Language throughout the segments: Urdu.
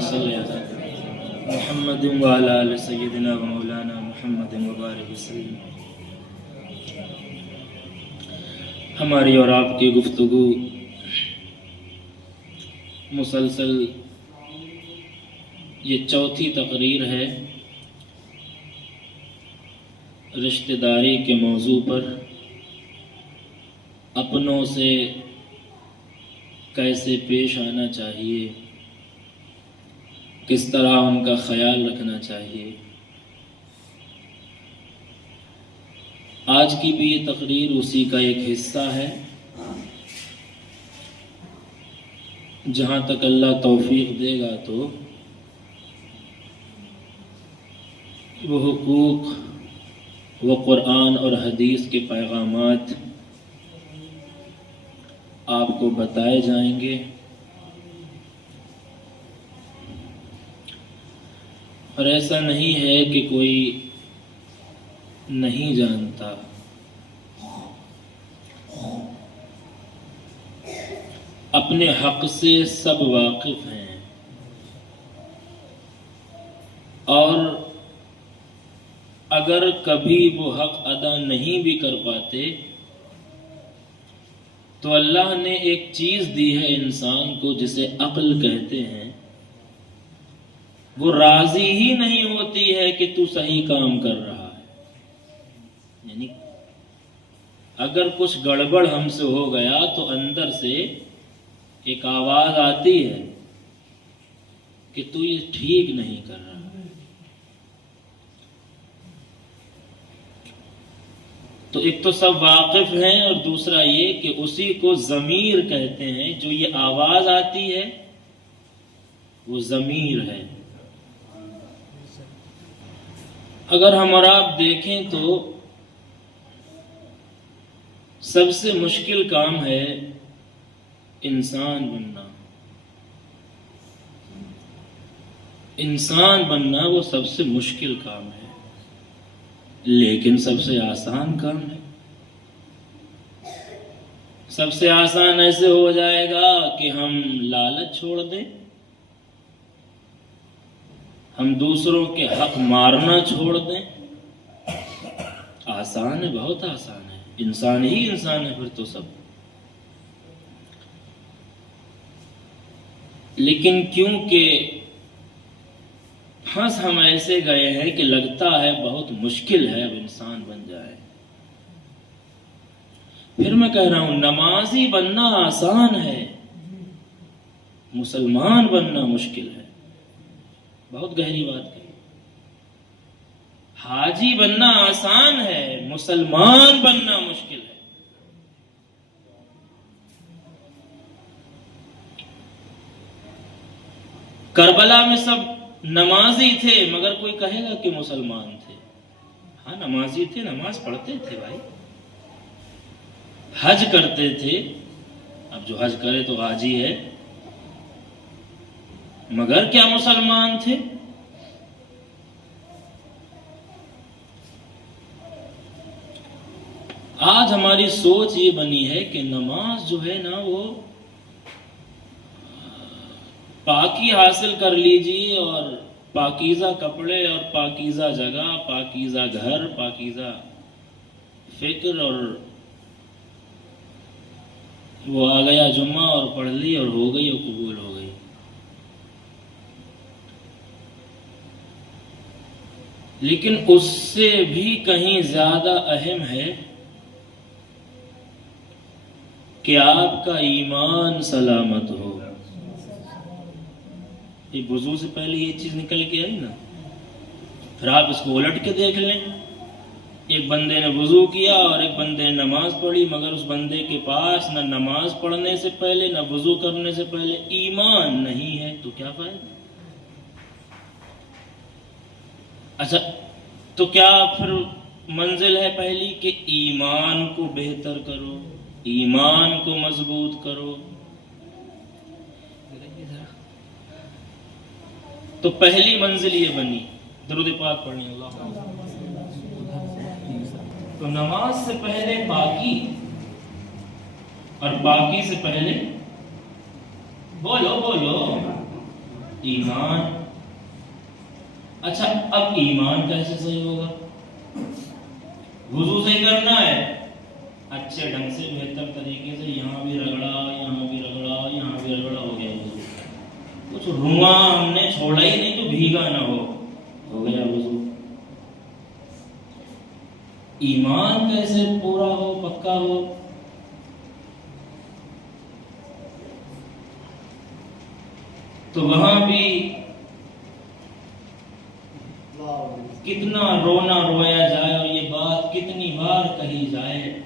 صل علی محمد وعلی آل سیدنا و مولانا محمد وبارک وسلم۔ ہماری اور آپ کی گفتگو مسلسل یہ چوتھی تقریر ہے رشتہ داری کے موضوع پر، اپنوں سے کیسے پیش آنا چاہیے، کس طرح ان کا خیال رکھنا چاہیے۔ آج کی بھی یہ تقریر اسی کا ایک حصہ ہے۔ جہاں تک اللہ توفیق دے گا تو وہ حقوق و قرآن اور حدیث کے پیغامات آپ کو بتائے جائیں گے، اور ایسا نہیں ہے کہ کوئی نہیں جانتا۔ اپنے حق سے سب واقف ہیں، اور اگر کبھی وہ حق ادا نہیں بھی کر پاتے تو اللہ نے ایک چیز دی ہے انسان کو جسے عقل کہتے ہیں، وہ راضی ہی نہیں ہوتی ہے کہ تو صحیح کام کر رہا ہے۔ یعنی اگر کچھ گڑبڑ ہم سے ہو گیا تو اندر سے ایک آواز آتی ہے کہ تو یہ ٹھیک نہیں کر رہا ہے۔ تو ایک تو سب واقف ہیں، اور دوسرا یہ کہ اسی کو ضمیر کہتے ہیں۔ جو یہ آواز آتی ہے وہ ضمیر ہے۔ اگر ہم اور آپ دیکھیں تو سب سے مشکل کام ہے انسان بننا۔ انسان بننا وہ سب سے مشکل کام ہے، لیکن سب سے آسان کام ہے۔ سب سے آسان ایسے ہو جائے گا کہ ہم لالچ چھوڑ دیں، ہم دوسروں کے حق مارنا چھوڑ دیں۔ آسان ہے، بہت آسان ہے۔ انسان ہی انسان ہے پھر تو سب۔ لیکن کیونکہ پھنس ہم ایسے گئے ہیں کہ لگتا ہے بہت مشکل ہے اب انسان بن جائے۔ پھر میں کہہ رہا ہوں، نمازی بننا آسان ہے، مسلمان بننا مشکل ہے۔ بہت گہری بات کہی۔ حاجی بننا آسان ہے، مسلمان بننا مشکل ہے۔ کربلا میں سب نمازی تھے مگر کوئی کہے گا کہ مسلمان تھے؟ ہاں نمازی تھے، نماز پڑھتے تھے بھائی، حج کرتے تھے۔ اب جو حج کرے تو حاجی ہے، مگر کیا مسلمان تھے؟ آج ہماری سوچ یہ بنی ہے کہ نماز جو ہے نا وہ پاکی حاصل کر لیجیے، اور پاکیزہ کپڑے اور پاکیزہ جگہ، پاکیزہ گھر، پاکیزہ فکر، اور وہ آ گیا جمعہ اور پڑھ لی اور ہو گئی اور قبول ہو گئی۔ لیکن اس سے بھی کہیں زیادہ اہم ہے کہ آپ کا ایمان سلامت ہو۔ ایک وضو سے پہلے یہ چیز نکل کے آئی نا، پھر آپ اس کو الٹ کے دیکھ لیں۔ ایک بندے نے وضو کیا اور ایک بندے نے نماز پڑھی، مگر اس بندے کے پاس نہ نماز پڑھنے سے پہلے نہ وضو کرنے سے پہلے ایمان نہیں ہے، تو کیا فائدہ؟ اچھا، تو کیا پھر منزل ہے پہلی کہ ایمان کو بہتر کرو، ایمان کو مضبوط کرو؟ تو پہلی منزل یہ بنی، درود پاک پڑھیں اللہ۔ تو نماز سے پہلے پاکی، اور پاکی سے پہلے بولو ایمان. اچھا اب ایمان کیسے صحیح ہوگا؟ وضو صحیح کرنا ہے اچھے ڈھنگ سے بہتر طریقے سے، یہاں بھی رگڑا یہاں بھی رگڑا یہاں بھی رگڑا، ہو گیا وضو. کچھ رواں ہم نے چھوڑا ہی نہیں جو بھیگا نہ ہو گیا وضو. ایمان کیسے پورا ہو پکا ہو؟ تو وہاں بھی کتنا رونا رویا جائے اور یہ بات کتنی بار کہی جائے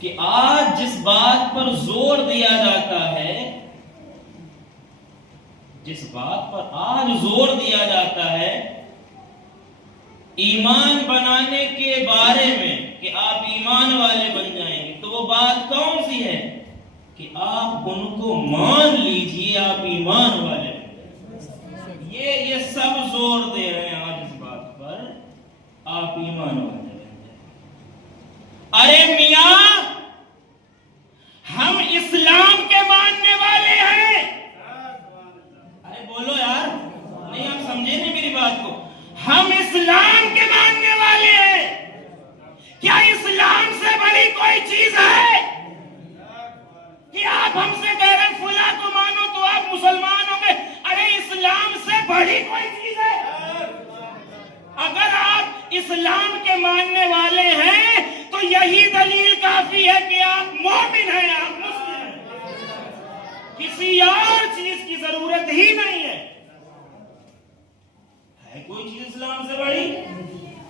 کہ آج جس بات پر زور دیا جاتا ہے، جس بات پر آج زور دیا جاتا ہے ایمان بنانے کے بارے میں کہ آپ ایمان والے بن جائیں گے، تو وہ بات کون سی ہے کہ آپ ان کو مان لیجئے آپ ایمان والے بن جائیں. یہ سب زور دے رہے ہیں آج اس بات پر آپ ایمان والے بن جائیں. ارے میاں ہم اسلام کے ماننے والے ہیں. ارے بولو یار، نہیں آپ سمجھے نہیں میری بات کو. ہم اسلام کے ماننے والے ہیں. کیا اسلام سے بڑی کوئی چیز ہے کہ آپ ہم سے کہہ رہے فلاں کو مانو تو آپ مسلمان ہوں گے؟ ارے اسلام سے بڑی کوئی چیز ہے؟ اگر آپ اسلام کے ماننے والے ہیں تو یہی دلیل کافی ہے کہ آپ مومن ہیں، آپ مسلم ہیں. کسی اور چیز کی ضرورت ہی نہیں ہے. ہے کوئی چیز اسلام سے بڑی؟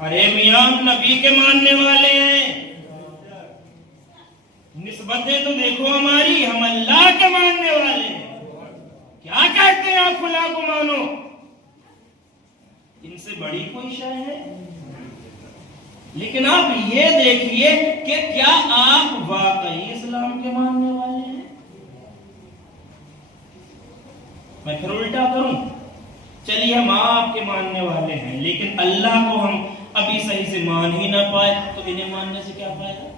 ارے میاں ہم نبی کے ماننے والے ہیں. نسبتیں تو دیکھو ہماری، ہم اللہ کے ماننے والے ہیں. کیا کہتے ہیں آپ فلاں کو مانو؟ ان سے بڑی کوئی شے ہے؟ لیکن آپ یہ دیکھیے کہ کیا آپ واقعی اسلام کے ماننے والے ہیں؟ میں پھر الٹا کروں، چلیے ہم آپ کے ماننے والے ہیں لیکن اللہ کو ہم ابھی صحیح سے مان ہی نہ پائے تو انہیں ماننے سے کیا فائدہ؟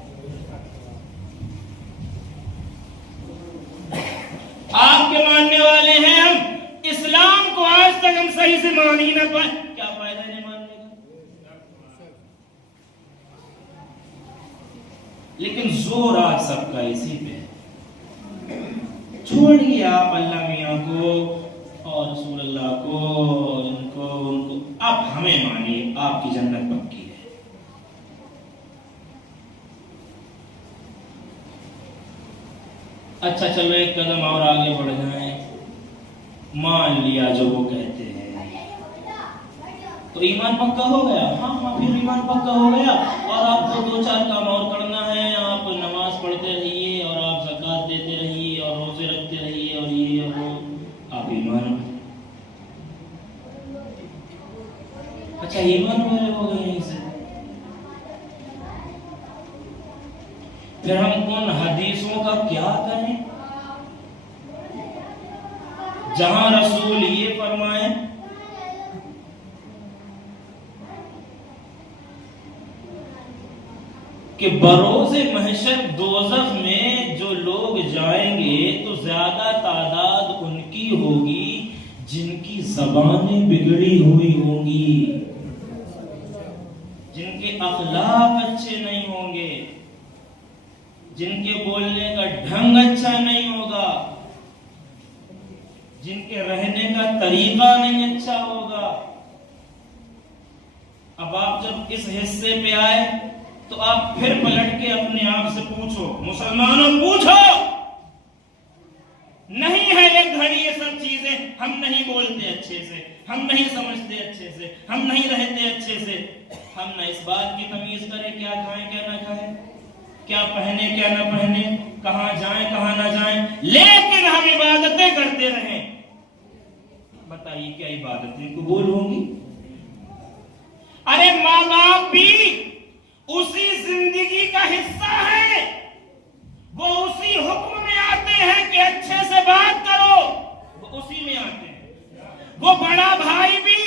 آپ کے ماننے والے ہیں ہم، اسلام کو آج تک ہم صحیح سے مان ہی نہ پائے، کیا فائدہ انہیں ماننے کا؟ لیکن زور آج سب کا اسی پہ ہے. چھوڑیے آپ اللہ میاں کو اور رسول اللہ کو، ان کو آپ ہمیں مانیے، آپ کی جنت پکی ہے. اچھا چلو ایک قدم اور آگے بڑھ جائیں. مان لیا جو وہ کہتے ہیں تو ایمان پکا ہو گیا. ہاں پھر ایمان پکا ہو گیا اور آپ کو 2-4 کام اور کرنا ہے. آپ نماز پڑھتے رہیے اور آپ زکوٰۃ دیتے رہیے اور روزے رکھتے رہیے اور یہ اور وہ، آپ ایمان. اچھا ایمان والے ہو گئے ہیں اسے. پھر ہم ان حدیثوں کا کیا کریں جہاں رسول یہ فرمائے کہ بروز محشر دوزخ میں جو لوگ جائیں گے تو زیادہ تعداد ان کی ہوگی جن کی زبانیں بگڑی ہوئی ہوں گی، جن کے اخلاق اچھے نہیں ہوں گے، جن کے بولنے کا ڈھنگ اچھا نہیں ہوگا، جن کے رہنے کا طریقہ نہیں اچھا ہوگا. اب آپ جب اس حصے پہ آئے تو آپ پھر پلٹ کے اپنے آپ سے پوچھو، مسلمانوں پوچھو، نہیں ہے ایک گھڑی یہ سب چیزیں. ہم نہیں بولتے اچھے سے، ہم نہیں سمجھتے اچھے سے، ہم نہیں رہتے اچھے سے. ہم نہ اس بات کی تمیز کریں کیا کھائیں کیا نہ کھائیں، کیا پہنے کیا نہ پہنے، کہاں جائیں کہاں نہ جائیں، لیکن ہم عبادتیں کرتے رہیں. بتائیے کیا عبادتیں قبول ہوں گی؟ ارے ماں باپ بھی اسی زندگی کا حصہ ہے، وہ اسی حکم میں آتے ہیں کہ اچھے سے بات کرو، وہ اسی میں آتے ہیں. وہ بڑا بھائی بھی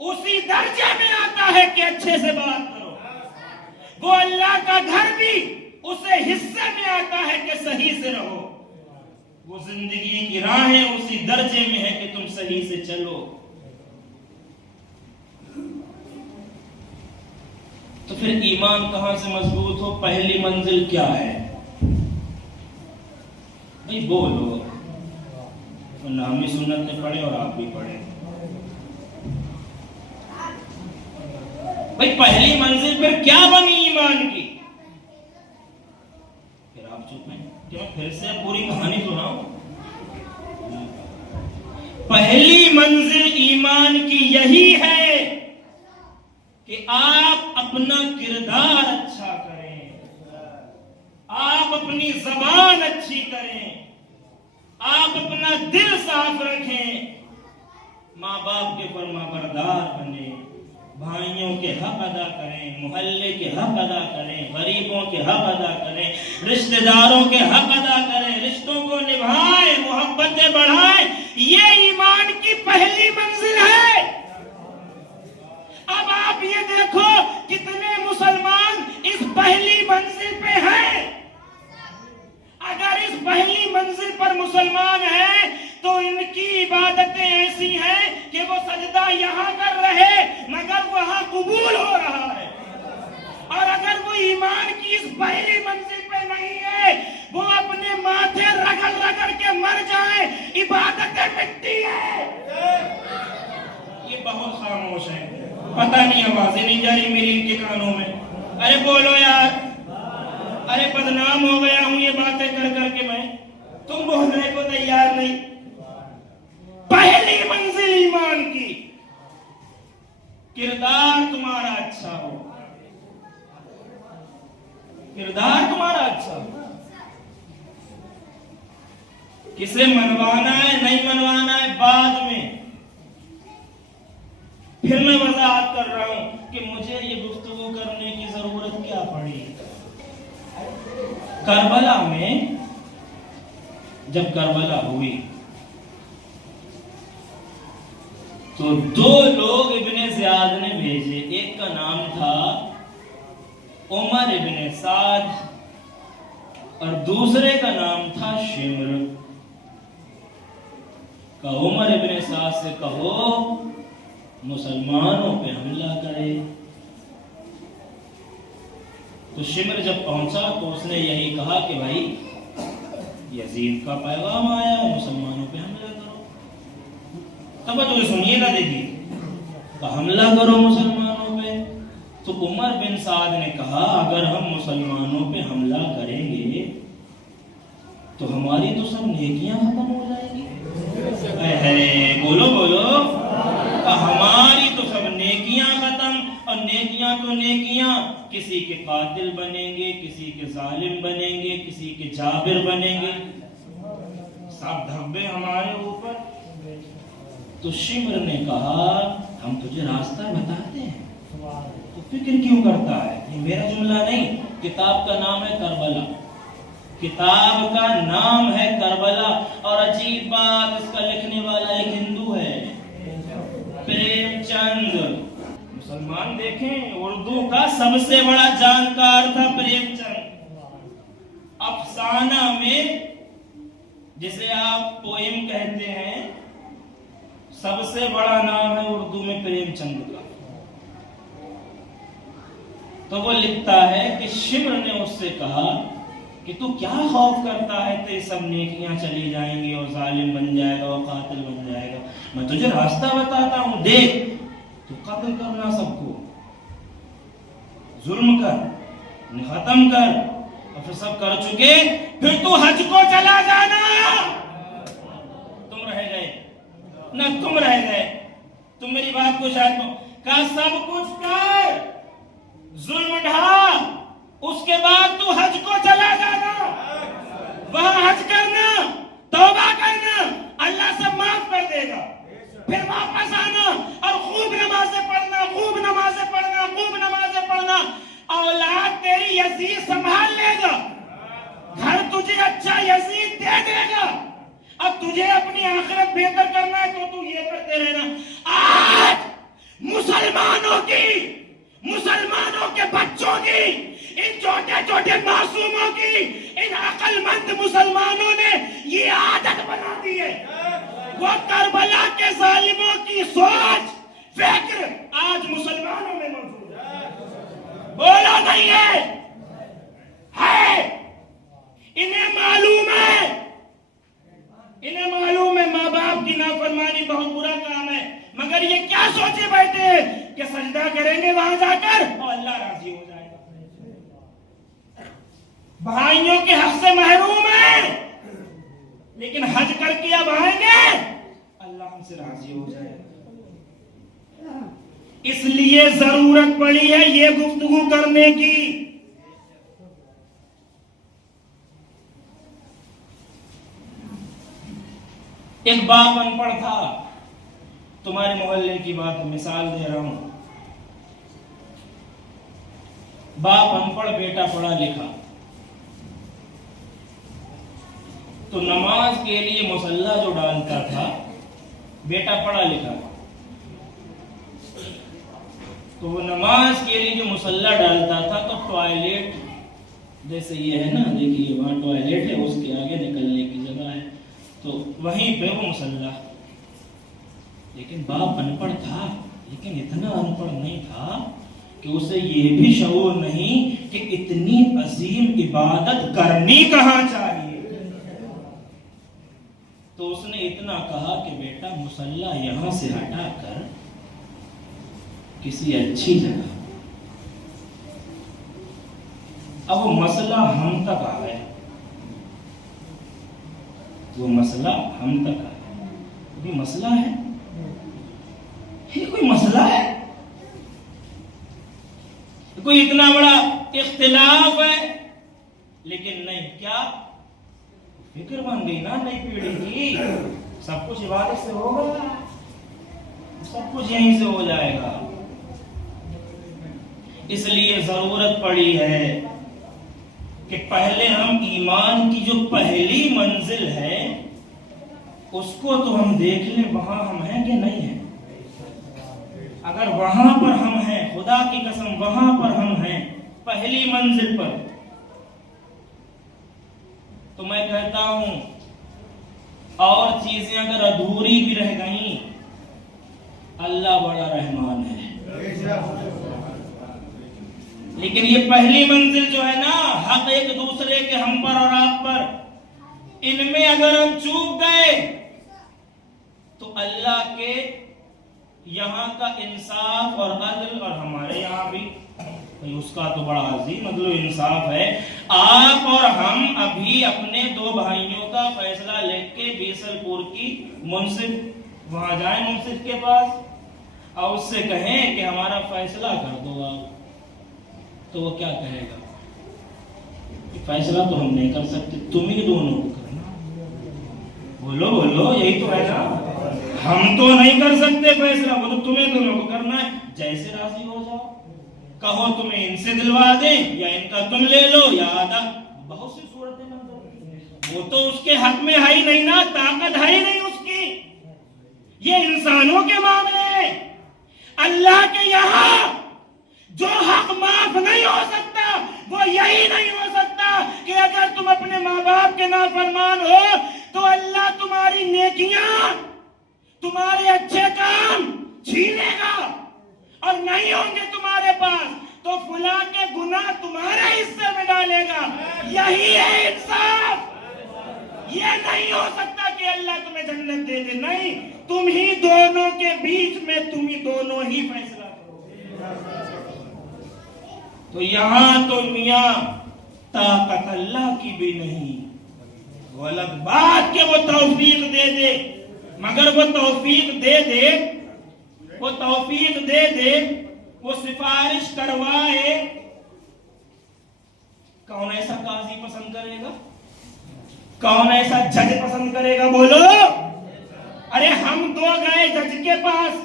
اسی درجے میں آتا ہے کہ اچھے سے بات کرو. وہ اللہ کا گھر بھی اسے حصے میں آتا ہے کہ صحیح سے رہو. وہ زندگی کی راہیں اسی درجے میں ہے کہ تم صحیح سے چلو. تو پھر ایمان کہاں سے مضبوط ہو؟ پہلی منزل کیا ہے بھائی؟ بولو. نامی سنت نے پڑھے اور آپ بھی پڑھے. بھائی پہلی منزل پھر کیا بنی ایمان کی؟ پھر آپ چپ ہیں کیوں؟ پھر سے پوری کہانی سناؤ. پہلی منزل ایمان کی یہی ہے کہ آپ اپنا کردار اچھا کریں، آپ اپنی زبان اچھی کریں، آپ اپنا دل صاف رکھیں، ماں باپ کے فرما بردار بنیں، بھائیوں کے حق ادا کریں، محلے کے حق ادا کریں، غریبوں کے حق ادا کریں، رشتہ داروں کے حق ادا کریں، رشتوں کو نبھائیں، محبتیں بڑھائیں. یہ ایمان کی پہلی منزل ہے. اب آپ یہ دیکھو کتنے مسلمان اس پہلی منزل پہ ہیں. اگر اس پہلی منزل پر مسلمان ہیں تو ان کی عبادتیں ایسی ہیں کہ وہ سجدہ یہاں کر رہے مگر وہاں قبول ہو رہا ہے. اور اگر وہ ایمان کی اس پہلی منزل پہ نہیں ہے، وہ اپنے ماتھے رگڑ رگڑ کے مر جائیں، عبادتیں مٹی ہے. یہ بہت خاموش ہے، پتہ نہیں آوازیں نہیں جا رہی میری ان کے کانوں میں. ارے بولو یار. ارے بدنام ہو گیا ہوں یہ باتیں کر کر کے میں. تم بولنے کو تیار نہیں. پہلی منزل ایمان کی کردار تمہارا اچھا ہو. کردار تمہارا اچھا ہو. کسے منوانا ہے نہیں منوانا ہے بعد میں. پھر میں وضاحت کر رہا ہوں کہ مجھے یہ گفتگو کرنے کی ضرورت کیا پڑی. کربلا میں جب کربلا ہوئی تو دو لوگ ابن زیاد نے بھیجے. ایک کا نام تھا عمر ابن سعد اور دوسرے کا نام تھا شمر. کہ عمر ابن سعد سے کہو مسلمانوں پہ حملہ کرے. تو شمر جب پہنچا تو اس نے یہی کہا کہ بھائی یزید کا پیغام آیا ہے، مسلمانوں پہ حملہ کرو. توجہ سنیے گا، دیکھیے. تو حملہ کرو مسلمانوں پہ. تو عمر بن سعد نے کہا اگر ہم مسلمانوں پہ حملہ کریں گے تو ہماری تو سب نیکیاں ختم ہو جائیں گی. بولو بولو. ہماری تو سب نیکیاں ختم. اور نیکیاں تو نیکیاں، کسی کے قاتل بنیں گے، کسی کے ظالم بنیں گے، کسی کے جابر بنیں گے، سب دھبے ہمارے اوپر. تو شمر نے کہا ہم تجھے راستہ بتاتے ہیں تو فکر کیوں کرتا ہے؟ یہ میرا جملہ نہیں، کتاب کا نام ہے کربلا. کتاب کا نام ہے کربلا. اور عجیب بات، اس کا لکھنے والا ایک ہندو ہے، پریم چند. مسلمان دیکھیں، اردو کا سب سے بڑا جانکار تھا پریم چند. افسانہ میں جسے آپ پوئم کہتے ہیں، سب سے بڑا نام ہے اردو میں پریم چند کا. تو وہ لکھتا ہے کہ شمر نے اس سے کہا کہ تو کیا خوف کرتا ہے تیری سب نیکیاں چلی جائیں گی اور ظالم بن جائے گا اور قاتل بن جائے گا. میں تجھے راستہ بتاتا ہوں، دیکھ تو قتل کرنا سب کو، ظلم کر، ختم کر. اور پھر سب کر چکے پھر تو حج کو چلا جانا. تم رہ گئے نہ تم رہ گئے. تم میری بات کو شاید کا سب کچھ کر، ظلم ڈھا، اس کے بعد تو حج کو چلا جانا. وہاں حج کرنا، توبہ کرنا، اللہ سب معاف کر دے گا. پھر واپس آنا اور خوب نمازیں پڑھنا، خوب نمازیں پڑھنا، خوب نمازیں پڑھنا. اولاد تیری یزید سنبھال لے گا، گھر تجھے اچھا یزید دے دے گا. اب تجھے اپنی آخرت بہتر کرنا ہے تو یہ کرتے رہنا. آج مسلمانوں کے بچوں کی، ان چھوٹے چھوٹے معصوموں کی، ان عقل مند مسلمانوں نے یہ عادت کے ظالموں کی سوچ فکر آج مسلمانوں میں موجود ہے. بولا نہیں ہے. انہیں معلوم ہے ماں باپ کی نافرمانی بہت برا کام ہے، مگر یہ کیا سوچے بیٹھے ہیں کہ سجدہ کریں گے وہاں جا کر اور اللہ راضی ہو جائے گا. بھائیوں کے حق سے محروم ہیں، لیکن حج کر کے اب آئیں گے اللہ ہم سے راضی ہو جائے گا. اس لیے ضرورت پڑی ہے یہ گفتگو کرنے کی. ایک باپ ان پڑھ تھا، تمہارے محلے کی بات مثال دے رہا ہوں. باپ ان پڑھ، بیٹا پڑھا لکھا. تو نماز کے لیے مصلی جو ڈالتا تھا، بیٹا پڑھا لکھا، تو وہ نماز کے لیے جو مصلی ڈالتا تھا تو ٹوائلٹ جیسے یہ ہے نا، دیکھیے وہاں ٹوائلٹ ہے، اس کے آگے نکلنے کی جگہ ہے، تو وہیں پہ وہ مصلی. لیکن باپ ان پڑھ تھا، لیکن اتنا ان پڑھ نہیں تھا کہ اسے یہ بھی شعور نہیں کہ اتنی عظیم عبادت کرنی کہاں چاہیے. تو اس نے اتنا کہا کہ بیٹا مصلی یہاں سے ہٹا کر کسی اچھی جگہ. اب وہ مسئلہ ہم تک آ گیا، وہ مسئلہ ہم تک آ گیا. یہ مسئلہ ہے، یہ کوئی مسئلہ ہے، کوئی اتنا بڑا اختلاف ہے. لیکن نہیں، کیا فکر بن گئی نا نئی پیڑھی کی، سب کچھ عبادت سے ہوگا، سب کچھ یہیں سے ہو جائے گا. اس لیے ضرورت پڑی ہے کہ پہلے ہم ایمان کی جو پہلی منزل ہے اس کو تو ہم دیکھ لیں، وہاں ہم ہیں کہ نہیں ہیں. اگر وہاں پر ہم ہیں، خدا کی قسم وہاں پر ہم ہیں پہلی منزل پر، تو میں کہتا ہوں اور چیزیں اگر ادھوری بھی رہ گئیں، اللہ بڑا رحمان ہے. لیکن یہ پہلی منزل جو ہے نا، حق ایک دوسرے کے ہم پر اور آپ پر، ان میں اگر ہم چوک گئے تو اللہ کے یہاں کا انصاف اور عدل، اور ہمارے یہاں بھی اس کا تو بڑا عظیم عدل و انصاف ہے. آپ اور ہم ابھی اپنے 2 بھائیوں کا فیصلہ لکھ کے بیسل پور کی منصف وہاں جائیں، منصف کے پاس، اور اس سے کہیں کہ ہمارا فیصلہ کر دو آپ، تو وہ کیا کہے گا؟ فیصلہ تو ہم نہیں کر سکتے، تم ہی دونوں کو کرنا. بولو بولو، یہی تو ہے نا، ہم تو نہیں کر سکتے فیصلہ، وہ تو تمہیں دونوں کو کرنا ہے. جیسے راضی ہو جاؤ، کہو تمہیں ان سے دلوا دیں یا ان کا تم لے لو یا آدھا. بہت سی صورتیں منظور، وہ تو اس کے حق میں ہے ہی نہیں نا، طاقت ہے ہی نہیں اس کی. یہ انسانوں کے معاملے، اللہ کے یہاں جو حق معاف نہیں ہو سکتا وہ یہی نہیں ہو سکتا کہ اگر تم اپنے ماں باپ کے نافرمان ہو تو اللہ تمہاری نیکیاں، تمہارے اچھے کام چھینے گا، اور نہیں ہوں گے تمہارے پاس تو فلاں کے گناہ تمہارے حصے میں ڈالے گا. یہی ہے انصاف. یہ نہیں ہو سکتا کہ اللہ تمہیں جنت دے دے، نہیں، تم ہی دونوں کے بیچ میں تم ہی دونوں ہی فیصلہ کرو. تو یہاں تو میاں طاقت اللہ کی بھی نہیں. وہ الگ بات کہ وہ توفیق دے دے، مگر وہ توفیق دے دے، وہ توفیق دے دے، وہ سفارش کروائے، کون ایسا قاضی پسند کرے گا؟ کون ایسا جج پسند کرے گا؟ بولو. ارے ہم 2 گئے جج کے پاس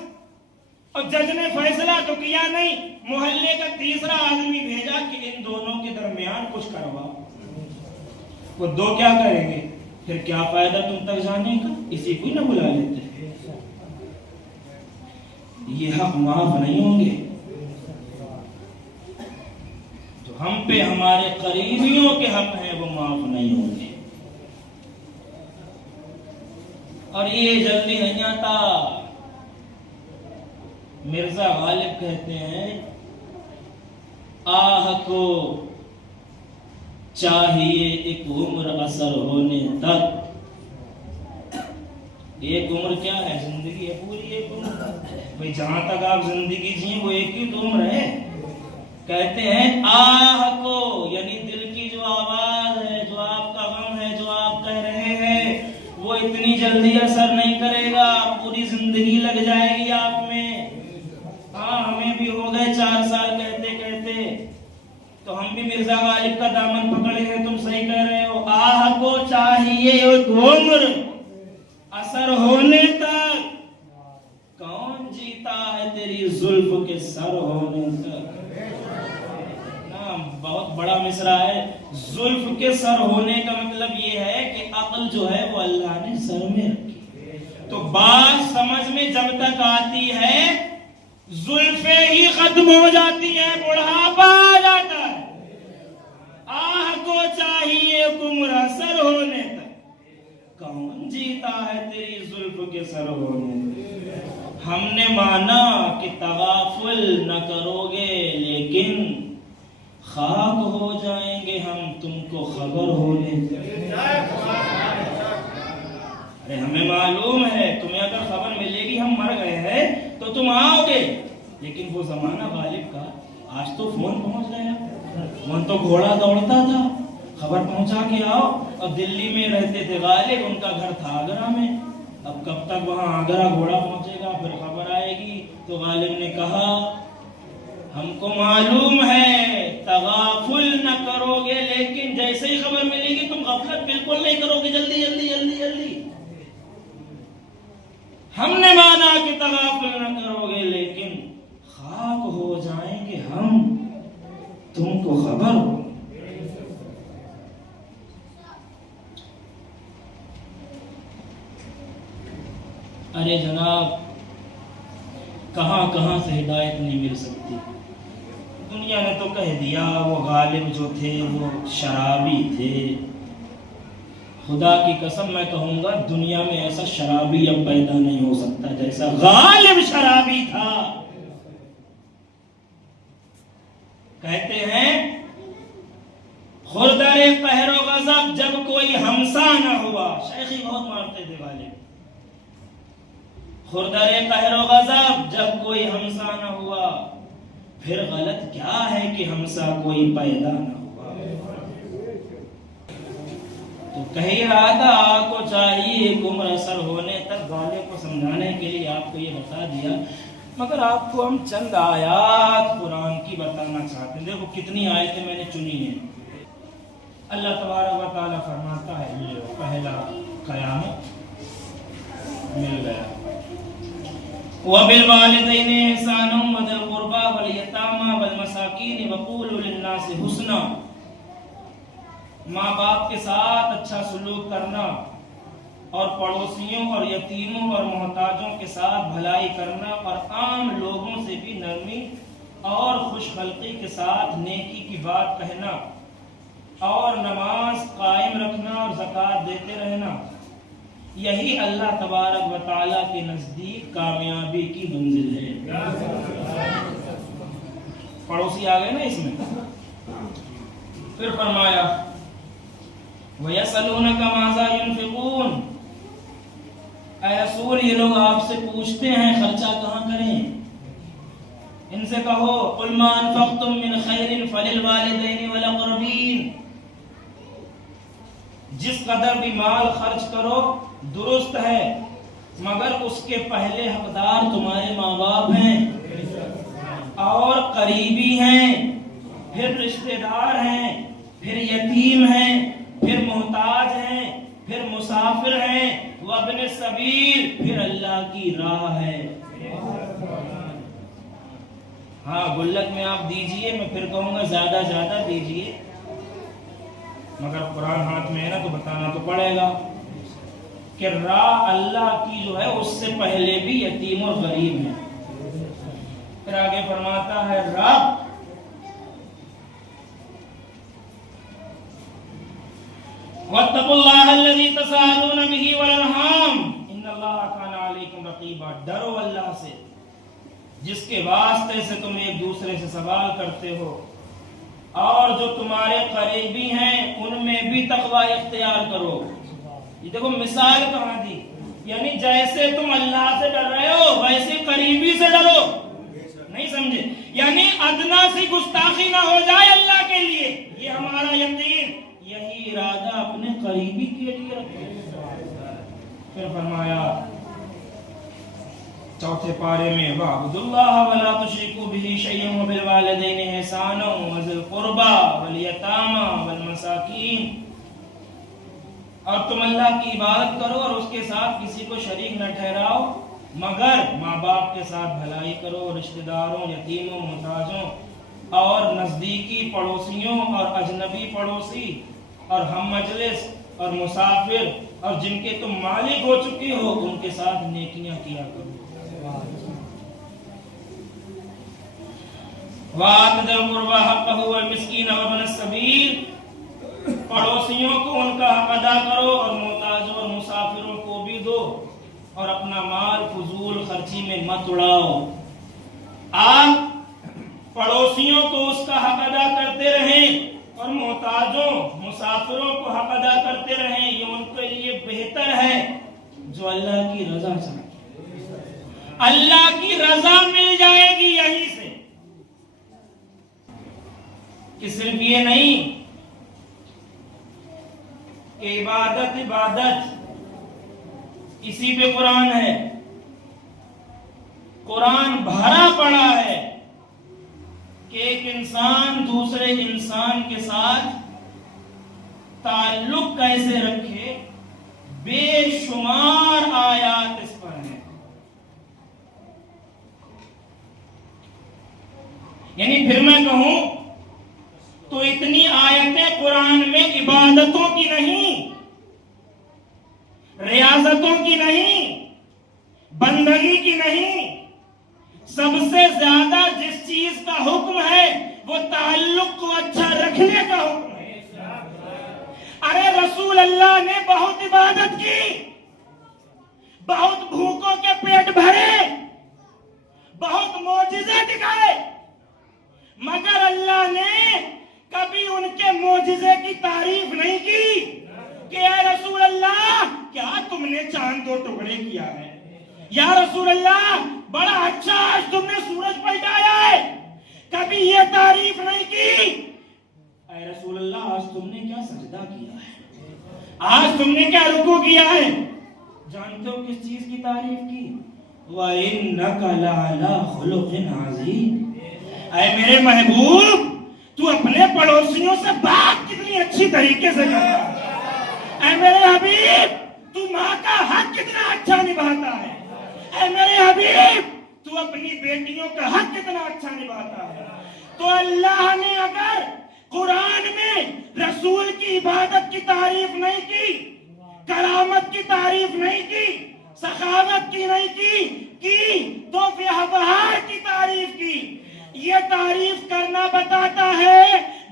اور جج نے فیصلہ تو کیا نہیں، محلے کا تیسرا آدمی بھیجا کہ ان دونوں کے درمیان کچھ کروا. وہ 2 کیا کریں گے؟ پھر کیا فائدہ تم تک جانے کا، اسی کو نہ بلا لیتے. یہ حق معاف نہیں ہوں گے تو ہم پہ ہمارے قریبیوں کے حق ہیں وہ معاف نہیں ہوں گے. اور یہ جلدی نہیں آتا. مرزا غالب کہتے ہیں آہ کو چاہیے ایک عمر اثر ہونے تک. ایک عمر کیا ہے؟ زندگی ہے پوری ایک عمر. بھئی جہاں تک آپ زندگی جئیں وہ ایک ہی تو عمر ہے. کہتے ہیں آہ کو، یعنی دل کی جو آواز ہے، جو آپ کا غم ہے، جو آپ کہہ رہے ہیں، وہ اتنی جلدی اثر نہیں کرے گا. پوری زندگی لگ جائے گی آپ میں. ہاں ہمیں بھی ہو گئے 4 سال کہتے کہتے، تو ہم بھی مرزا غالب کا دامن پکڑے ہیں. تم صحیح کہہ رہے ہو. آہ کو چاہیے ایک عمر اثر ہونے تک. کون جیتا ہے تیری زلف کے سر ہونے تک. بہت بڑا مصرع ہے. زلف کے سر ہونے کا مطلب یہ ہے کہ عقل جو ہے وہ اللہ نے سر میں رکھی. تو بات سمجھ میں جب تک آتی ہے زلفیں ہی ختم ہو جاتی ہیں، بڑھاپا آ جاتا ہے. آہ کو چاہیے عمر اثر ہونے تک. کون جیتا ہے تیری زلف کے سر ہونے تک. ہم نے مانا کہ تغافل نہ کرو گے، لیکن خاک ہو جائیں گے ہم تم کو خبر ہونے. ارے ہمیں معلوم ہے تمہیں اگر خبر ملے گی ہم مر گئے ہیں تو تم آؤ گے. لیکن وہ زمانہ غالب کا، آج تو فون پہنچ گیا. فون تو گھوڑا دوڑتا تھا، خبر پہنچا کے آؤ. اب دلی میں رہتے تھے غالب، ان کا گھر تھا آگرہ میں. اب کب تک وہاں آگرہ گھوڑا پہنچے گا، پھر خبر آئے گی. تو غالب نے کہا ہم کو معلوم ہے تغافل نہ کرو گے، لیکن جیسے ہی خبر ملے گی تم غفلت بالکل نہیں کرو گے. جلدی جلدی جلدی جلدی. ہم نے مانا کہ تغافل نہ کرو گے، لیکن خاک ہو جائیں گے ہم تم کو خبر ہو. ارے جناب کہاں کہاں سے ہدایت نہیں مل سکتی. دنیا نے تو کہہ دیا وہ غالب جو تھے وہ شرابی تھے. خدا کی قسم میں کہوں گا دنیا میں ایسا شرابی اب پیدا نہیں ہو سکتا جیسا غالب شرابی تھا. کہتے ہیں خوردر قہر و غضب جب کوئی ہمسا نہ ہوا. شیخی بہت مارتے تھے غالب. خوردر قہر و غضب جب کوئی ہمسا نہ ہوا، پھر غلط کیا ہے کہ ہمسا کوئی پیدا نہ ہوا. تو کہہ رہا تھا آپ کو چاہیے ایک عمر اثر ہونے تک. غالب کو سمجھانے کے لیے آپ کو یہ بتا دیا، مگر آپ کو ہم چند آیات قرآن کی بتانا چاہتے ہیں. دیکھو کتنی آیتیں میں نے چنی ہیں. اللہ تبارک و تعالیٰ فرماتا ہے یہ پہلا قیامت مل گیا. وَبِالْوَالِدَيْنِ إِحْسَانًا وَذِي الْقُرْبَى وَالْيَتَامَى وَالْمَسَاكِينِ وَقُولُوا لِلنَّاسِ حُسْنًا. ماں باپ کے ساتھ اچھا سلوک کرنا، اور پڑوسیوں اور یتیموں اور محتاجوں کے ساتھ بھلائی کرنا، اور عام لوگوں سے بھی نرمی اور خوش خلقی کے ساتھ نیکی کی بات کہنا، اور نماز قائم رکھنا اور زکوٰۃ دیتے رہنا. یہی اللہ تبارک و تعالیٰ کے نزدیک کامیابی کی منزل ہے. پڑوسی آ گئے نا اس میں. پھر فرمایا وَيَسْأَلُونَكَ مَاذَا يُنْفِقُونَ. اے رسول یہ لوگ آپ سے پوچھتے ہیں خرچہ کہاں کریں. ان سے کہو قُلْ مَا أَنفَقْتُم مِّنْ خَيْرٍ فَلِلْوَالِدَيْنِ وَالْأَقْرَبِينَ. جس قدر بھی مال خرچ کرو درست ہے، مگر اس کے پہلے حقدار تمہارے ماں باپ ہیں اور قریبی ہیں، پھر رشتہ دار ہیں، پھر یتیم ہیں، پھر محتاج ہیں، پھر مسافر ہیں، وابن السبیل، پھر اللہ کی راہ ہے. ہاں گلک میں آپ دیجئے، میں پھر کہوں گا زیادہ زیادہ دیجئے، مگر قرآن ہاتھ میں ہے نا تو بتانا تو پڑے گا کہ راہ اللہ کی جو ہے اس سے پہلے بھی یتیم اور غریب ہیں. پھر آگے فرماتا ہے رب وَاتَّقُوا اللَّهَ الَّذِي تَسَاءَلُونَ بِهِ وَالْأَرْحَامَ إِنَّ علیکم رقیبا، ڈرو اللہ سے جس کے واسطے سے تم ایک دوسرے سے سوال کرتے ہو، اور جو تمہارے قریبی ہیں ان میں بھی تقوی اختیار کرو. یہ دیکھو مثال کہاں دی، یعنی جیسے تم اللہ سے ڈر رہے ہو ویسے قریبی سے ڈرو. نہیں سمجھے؟ یعنی ادنا سی گستاخی نہ ہو جائے اللہ کے لیے، یہ ہمارا یقین، یہی ارادہ اپنے قریبی کے لیے رکھو. پھر فرمایا چوتھے پارے میں وَاعْبُدُوا اللَّهَ وَلَا تُشْرِكُوا بِهِ شَيْئًا وَبِالْوَالِدَيْنِ إِحْسَانًا وَذِي الْقُرْبَى وَالْيَتَامَى وَالْمَسَاكِينِ، اور تم اللہ کی عبادت کرو اور اس کے ساتھ کسی کو شریک نہ ٹھہراؤ، مگر ماں باپ کے ساتھ بھلائی کرو، رشتہ داروں، یتیموں، محتاجوں اور نزدیکی پڑوسیوں اور اجنبی پڑوسی اور ہم مجلس اور مسافر اور جن کے تم مالک ہو چکے ہو ان کے ساتھ نیکیاں کیا کرو. وَآتِ ذِي الْقُرْبَى حَقَّهُ وَالْمِسْكِينَ وَابْنَ السَّبِيلِ، پڑوسیوں کو ان کا حق ادا کرو اور محتاجوں اور مسافروں کو بھی دو، اور اپنا مال فضول خرچی میں مت اڑاؤ. آپ پڑوسیوں کو اس کا حق ادا کرتے رہیں اور محتاجوں مسافروں کو حق ادا کرتے رہیں، یہ ان کے لیے بہتر ہے جو اللہ کی رضا چاہتے. اللہ کی رضا مل جائے گی یہی سے، کہ صرف یہ نہیں کہ عبادت اسی پہ قرآن ہے. قرآن بھرا پڑا ہے کہ ایک انسان دوسرے انسان کے ساتھ تعلق کیسے رکھے، بے شمار آیات اس پر ہیں. یعنی پھر میں کہوں تو اتنی آیتیں قرآن میں عبادتوں کی نہیں، ریاضتوں کی نہیں، بندگی کی نہیں، سب سے زیادہ جس چیز کا حکم ہے وہ تعلق کو اچھا رکھنے کا حکم ہے. ارے رسول اللہ نے بہت عبادت کی، بہت بھوکوں کے پیٹ بھرے، بہت معجزے دکھائے، مگر اللہ نے کبھی ان کے معجزے کی تعریف نہیں کی کہ اے رسول اللہ کیا تم نے چاند 2 ٹکڑے کیا ہے، یا رسول اللہ بڑا اچھا آج تم نے سورج پلٹایا ہے. کبھی یہ تعریف نہیں کی اے رسول اللہ آج تم نے کیا سجدہ کیا ہے، آج تم نے کیا رکوع کیا ہے. جانتے ہو کس چیز کی تعریف کی؟ وَإِنَّكَ لَعَلَىٰ خُلُقٍ عَظِيمٍ، اے میرے محبوب تو اپنے پڑوسیوں سے بات کتنی اچھی طریقے سے کرتا ہے، اے میرے حبیب تو ماں کا حق کتنا اچھا نبھاتا ہے، اے میرے حبیب تو اپنی بیٹیوں کا حق کتنا اچھا نبھاتا ہے. تو اللہ نے اگر قرآن میں رسول کی عبادت کی تعریف نہیں کی، کرامت کی تعریف نہیں کی، سخاوت کی نہیں کی تو ویوہار کی تعریف کی. یہ تعریف کرنا بتاتا ہے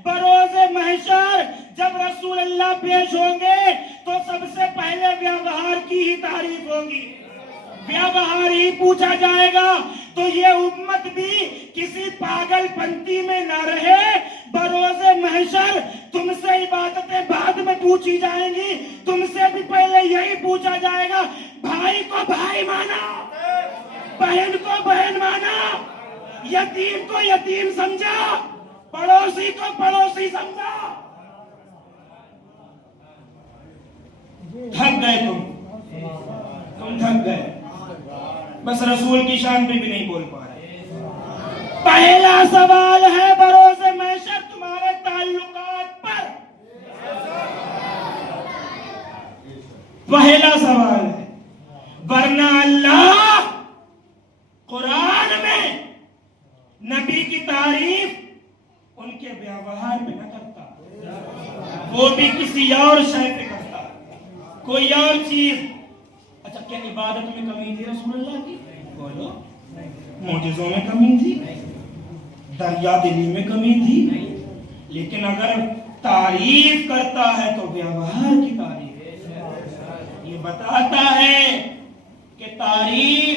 بروز محشر جب رسول اللہ پیش ہوں گے تو سب سے پہلے ویوہار کی ہی تعریف ہوگی، ویوہار ہی پوچھا جائے گا. تو یہ امت بھی کسی پاگل پنتی میں نہ رہے، بروز محشر تم سے عبادتیں بعد میں پوچھی جائیں گی، تم سے بھی پہلے یہی پوچھا جائے گا. بھائی کو بھائی مانا، بہن کو بہن مانا، یتیم کو یتیم سمجھا، پڑوسی کو پڑوسی سمجھا. تھک گئے تم تھک گئے، بس رسول کی شان پہ بھی نہیں بول پا رہے. پہلا سوال ہے بروز محشر تمہارے تعلقات پر، پہلا سوال ہے. ورنہ اللہ قرآن میں نبی کی تعریف ان کے ویوہار پہ نہ کرتا، وہ بھی کسی اور شے پہ کرتا، کوئی اور چیز. اچھا کیا عبادت میں کمی تھی رسول اللہ کی؟ بولو. معجزوں میں کمی تھی؟ دریا دلی میں کمی تھی؟ لیکن اگر تعریف کرتا ہے تو ویوہار کی تعریف. یہ بتاتا ہے کہ کہ تعریف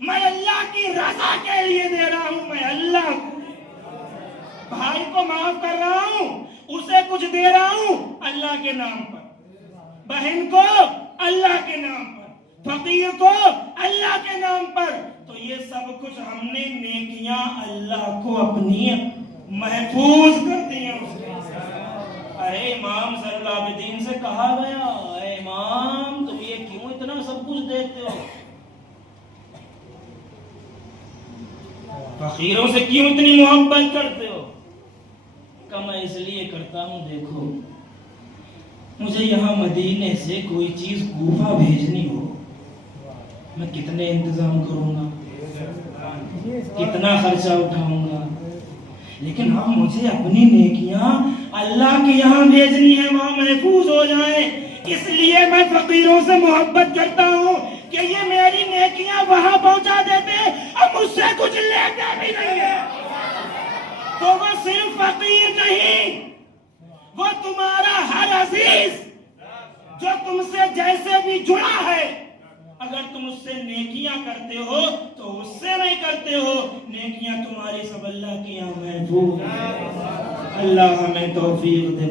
میں اللہ کی رضا کے لیے دے رہا ہوں، میں اللہ کو، بھائی کو معاف کر رہا ہوں، اسے کچھ دے رہا ہوں اللہ کے نام پر، بہن کو اللہ کے نام پر، فقیر کو اللہ کے نام پر، تو یہ سب کچھ ہم نے نیکیاں اللہ کو اپنی محفوظ کر دی ہیں اس کے۔ ارے امام زین العابدین سے کہا گیا، اے امام تم یہ کیوں اتنا سب کچھ دیتے ہو، فقیروں سے کیوں اتنی محبت کرتے ہو؟ کہ میں اس لیے کرتا ہوں، دیکھو مجھے یہاں مدینے سے کوئی چیز کوفہ بھیجنی ہو، میں کتنے انتظام کروں گا، کتنا خرچہ اٹھاؤں گا، لیکن اب مجھے اپنی نیکیاں اللہ کے یہاں بھیجنی ہے، وہاں محفوظ ہو جائیں، اس لیے میں فقیروں سے محبت کرتا ہوں کہ یہ میری نیکیاں وہاں پہنچا دیتے، اب مجھ سے کچھ لیتے بھی نہیں ہے۔ تو وہ صرف فقیر نہیں، وہ تمہارا ہر عزیز جو تم سے جیسے بھی جڑا ہے، اگر تم اس سے نیکیاں کرتے ہو تو اس سے نہیں کرتے ہو، نیکیاں تمہاری سب اللہ کی یہاں محفوظ ہیں۔ اللہ ہمیں توفیق دے۔